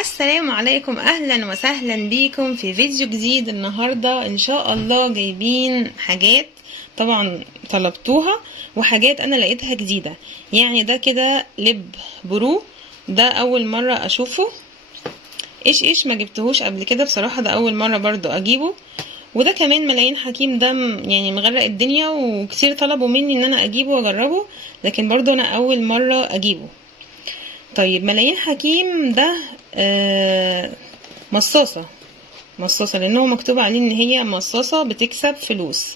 السلام عليكم، اهلا وسهلا بيكم في فيديو جديد. النهاردة ان شاء الله جايبين حاجات طبعا طلبتوها وحاجات انا لقيتها جديدة. يعني ده كده لب برو، ده اول مرة اشوفه. ايش ما جبتهوش قبل كده بصراحة، ده اول مرة برضو اجيبه. وده كمان ملايين حكيم، ده يعني مغرق الدنيا وكتير طلبوا مني ان انا اجيبه واجربه، لكن برضو انا اول مرة اجيبه. طيب ملايين حكيم ده مصاصة لانه مكتوب عليه ان هي مصاصة بتكسب فلوس.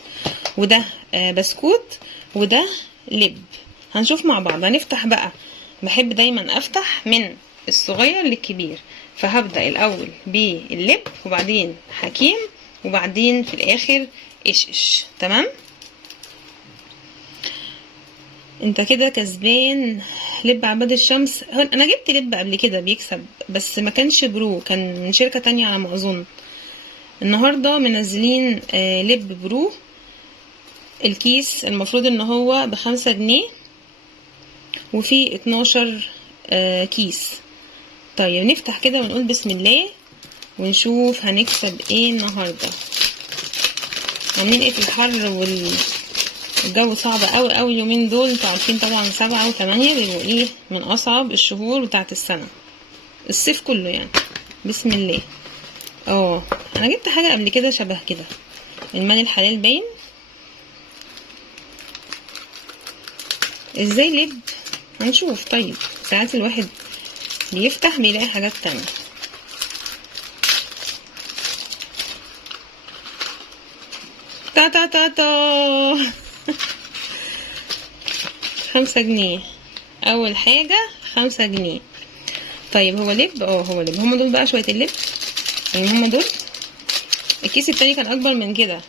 وده بسكوت، وده لب. هنشوف مع بعض. هنفتح بقى، بحب دايما افتح من الصغير للكبير، فهبدأ الاول باللب وبعدين حكيم وبعدين في الاخر ايش. تمام. انت كده كسبان. لب عباد الشمس، انا جبت لب قبل كده بيكسب بس ما كانش برو، كان من شركة تانية على ما اظن. النهاردة منزلين لب برو. الكيس المفروض ان هو ب5 جنيه وفي 12 كيس. طيب نفتح كده ونقول بسم الله ونشوف هنكسب ايه النهاردة. عاملين ايه في الحر والجو صعب قوي قوي اليومين دول. انتوا عارفين طبعا 7 و8 بيبقوا ايه من اصعب الشهور بتاعت السنة، الصيف كله يعني. بسم الله. انا جبت حاجة قبل كده شبه كده، المال الحلال باين. ازاي لب؟ هنشوف. طيب ساعات الواحد بيفتح بيلاقي حاجات تانية. تا تا تا تا 5 جنيه اول حاجة، 5 جنيه. طيب هو لب؟ هو لب. هما دول بقى شوية اللب، يعني هما دول. الكيس التاني كان اكبر من كده،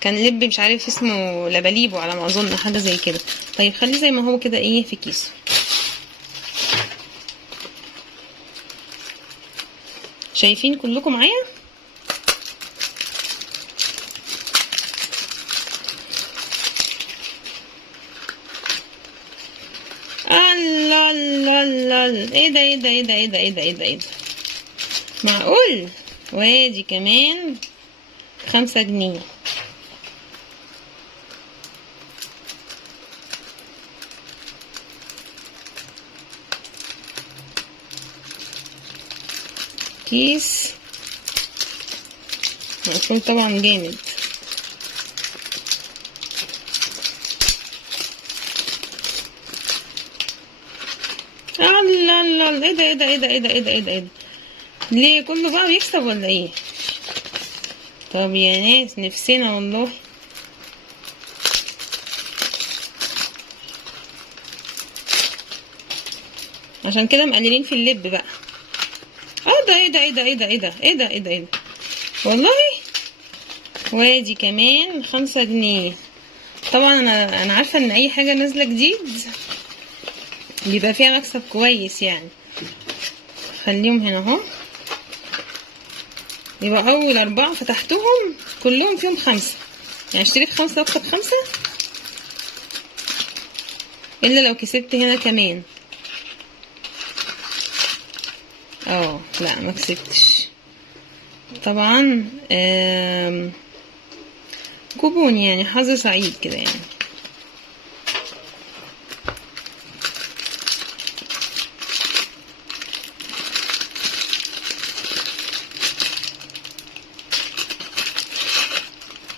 كان لب مش عارف اسمه لبليبو على ما اظن، حاجة زي كده. طيب خليه زي ما هو كده ايه في كيس. شايفين كلكم معايا؟ الله الله الله، ايه ده معقول؟ وادي كمان 5 جنيه. كيس مقفول طبعا جامد. الله الله، ايه ده ليه كله بقى بيكسب ولا ايه؟ طب يا ناس نفسنا والله. عشان كده مقللين في اللب بقى. ده ايه ده والله. وادي كمان 5 جنيه. طبعا انا عارفه ان اي حاجه نازله جديد بيبقى فيها مكسب كويس يعني. خليهم هنا اهو. يبقى اول 4 فتحتهم كلهم فيهم 5، يعني اشتريت 5 واكسب 5، الا لو كسبت هنا كمان. لا ما كسبتش طبعا. كوبون يعني، حظ سعيد كده يعني.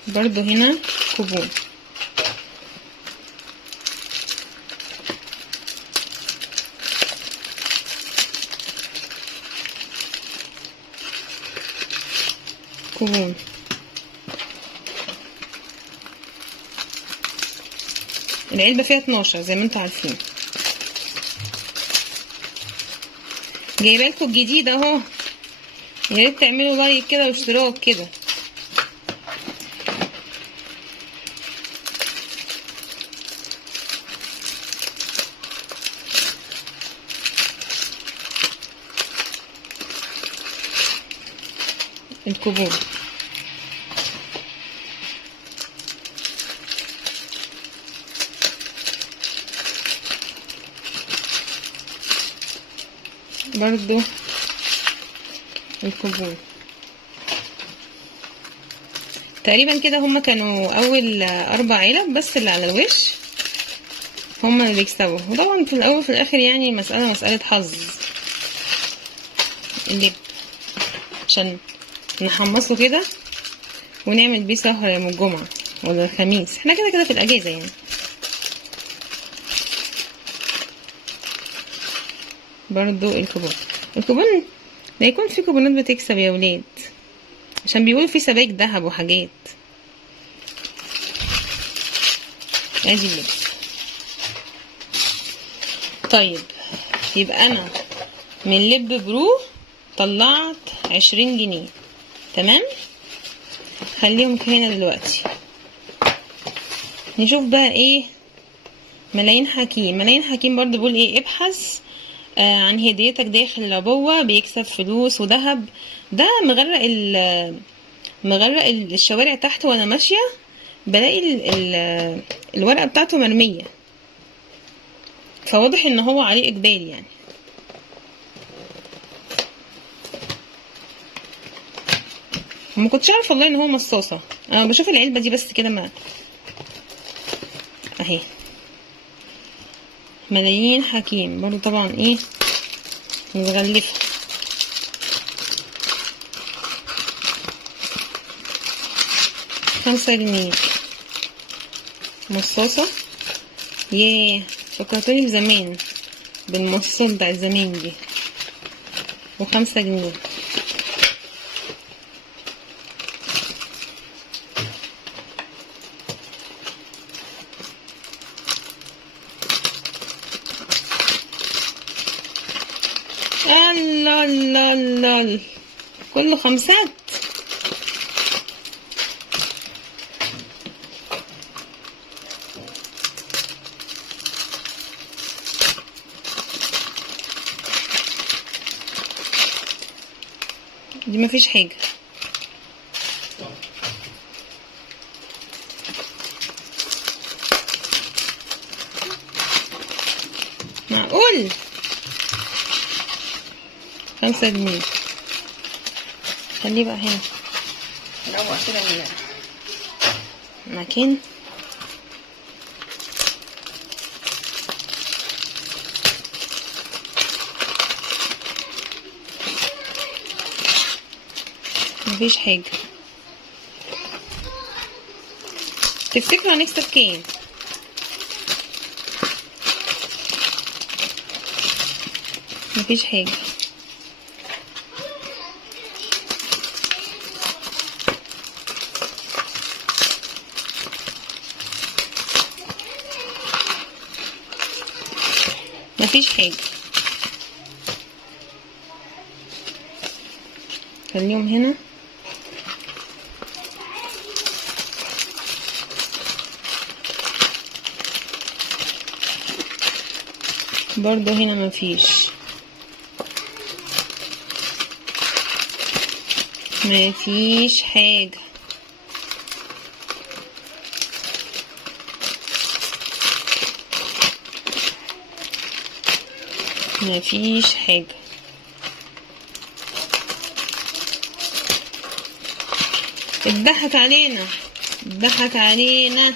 برضو هنا كوبون. كوبون. العلبة فيها 12 زي ما انتوا عارفين. جايبه لكم الجديد اهو، يا ريت تعملوا لايك كده واشتراك كده. الكوبون برضو الكوبون. تقريبا كده هما كانوا اول 4 علب بس اللي على الوش هما اللي بيكسبوا. وطبعا في الاول في الاخر يعني مسألة حظ اللب، عشان نحمصه كده ونعمل بيه سهرة يوم الجمعة ولا الخميس. احنا كده كده في الاجازة يعني. برضو الكوبون لا يكون في كوبونات بتكسب يا ولاد، عشان بيقولوا في سبائك دهب وحاجات. ادي اللبس. طيب يبقى انا من لب برو طلعت 20 جنيه. تمام، خليهم هنا دلوقتي. نشوف بقى ايه ملايين حكيم برضو بيقول ايه، ابحث عن هديتك داخل العبوة بيكسب فلوس وذهب. ده مغرق الشوارع تحت وانا ماشية بلاقي الورقة بتاعته مرمية، فواضح ان هو عليه اقبال يعني. ما كنتش عارف والله ان هو مصاصة. انا بشوف العلبة دي بس كده ما اهي. ملايين حكيم برضو طبعا ايه متغلفة. خمسة جنيه مصاصة. ياه فكرتوني بزمان بالمصاصات بتاعت زمان دي. و5 جنيه. الله الله الله، كله خمسات. دي مفيش حاجة. معقول 5 جنيه. خليه بقى هنا نروق كده المكان. مفيش حاجة. تفتكروا هنكسب كام؟ مفيش حاجة. مفيش حاجة. خليهم هنا. برضو هنا مفيش حاجة. مفيش حاجة. اتضحك علينا.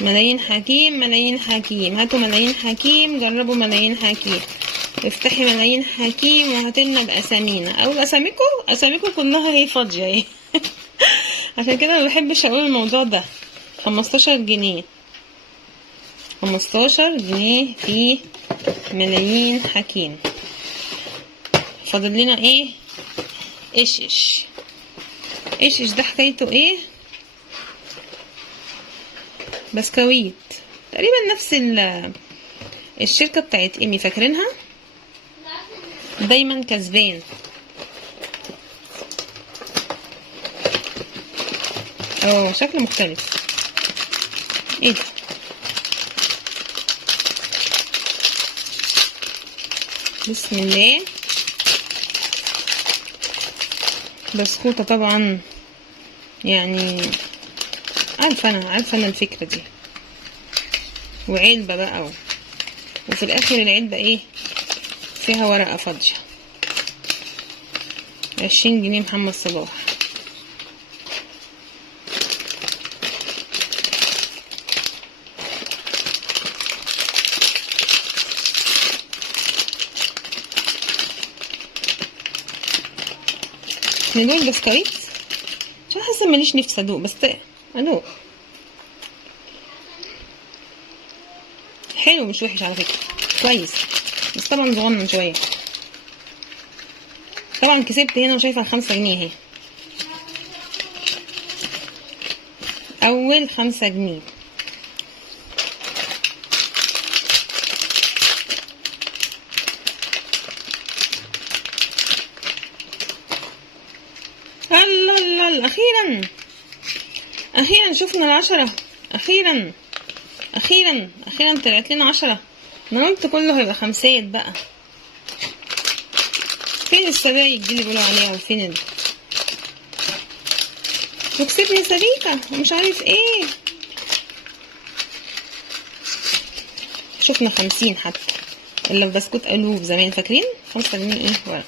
ملايين حكيم. هاتوا ملايين حكيم، جربوا ملايين حكيم. افتحي ملايين حكيم وهاتلنا بأسامينا او اساميكم كلها هي فاضية اهي. عشان كده ما بحبش اقول الموضوع ده. 15 جنيه في ملايين حكيم. فاضل لنا ايه؟ ايش ده حكايته ايه؟ بسكويت تقريبا نفس الشركة بتاعت ايمي، فاكرينها؟ دايما كسبان. شكله مختلف. ايه ده؟ بسم الله. بسكوتة طبعا، يعني عارفة انا الفكرة دي. وعلبة بقى وفي الاخر العلبة ايه؟ فيها ورقة فاضية. 20 جنيه محمد صلاح. ندوق بسكويت، مش حاسه ماليش نفسي ادوق، بس ادوق حلو مش وحش على فكره، كويس، بس طبعا صغنن شويه. طبعا كسبت هنا وشايفه 5 جنيه اهي، اول 5 جنيه. الله اخيرا شفنا ال10، اخيرا طلعت لنا 10. انا قلت كله هيبقى 5 بقى. فين السبايك دي اللي بيقولوا عليها، وفين وكسبني سبيكة ومش عارف ايه. شفنا 50 حتى، الا في بسكوت الوف زمان، فاكرين 5 جنيه ايه ورق.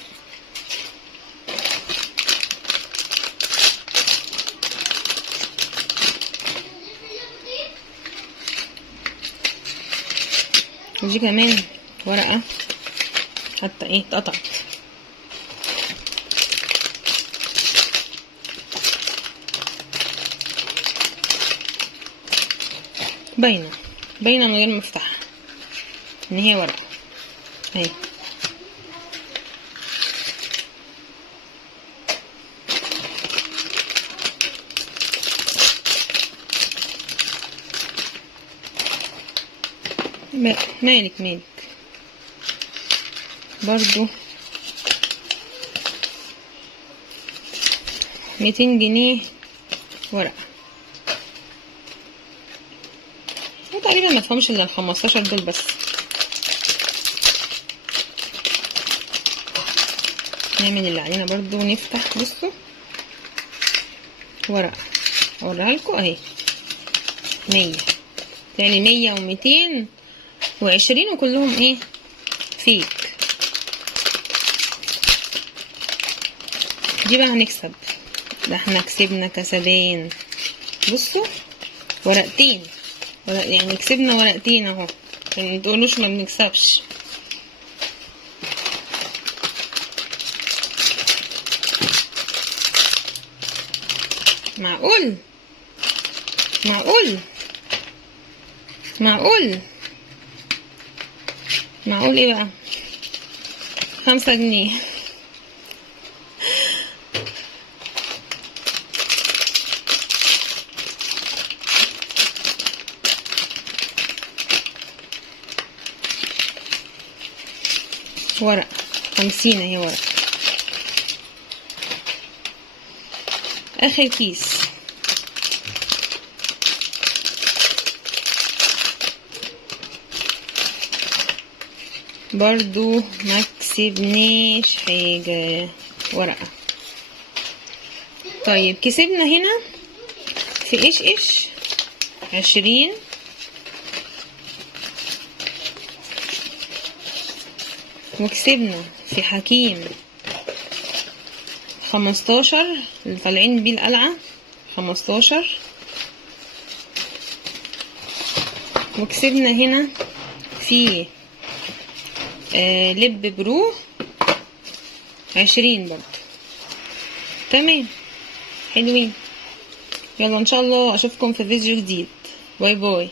ودي كمان ورقة حتى ايه اتقطعت. باينة من غير ما افتحها ان هي ورقة اهي. مالك برضو 200 جنيه ورقة، تقريبا ما تفهمش الا ال15 دول بس. نعمل اللي علينا برضو ونفتح. بصوا ورقة اوريها لكم اهي، 100 يعني 100 و200 و20 وكلهم ايه فيك. دي بقى هنكسب، ده احنا كسبنا كسبان. بصوا ورقتين، يعني كسبنا ورقتين اهو، يعني متقولوش ما بنكسبش. معقول ايه بقى 5 جنيه. ورقة 50 اهي ورقة. اخر كيس برضو ما كسبناش حاجة، ورقة. طيب كسبنا هنا في ايش 20، وكسبنا في حكيم 15 اللي طالعين بيه القلعة 15، وكسبنا هنا في لب برو 20 برضه. تمام حلوين. يلا ان شاء الله اشوفكم في فيديو جديد. باي باي.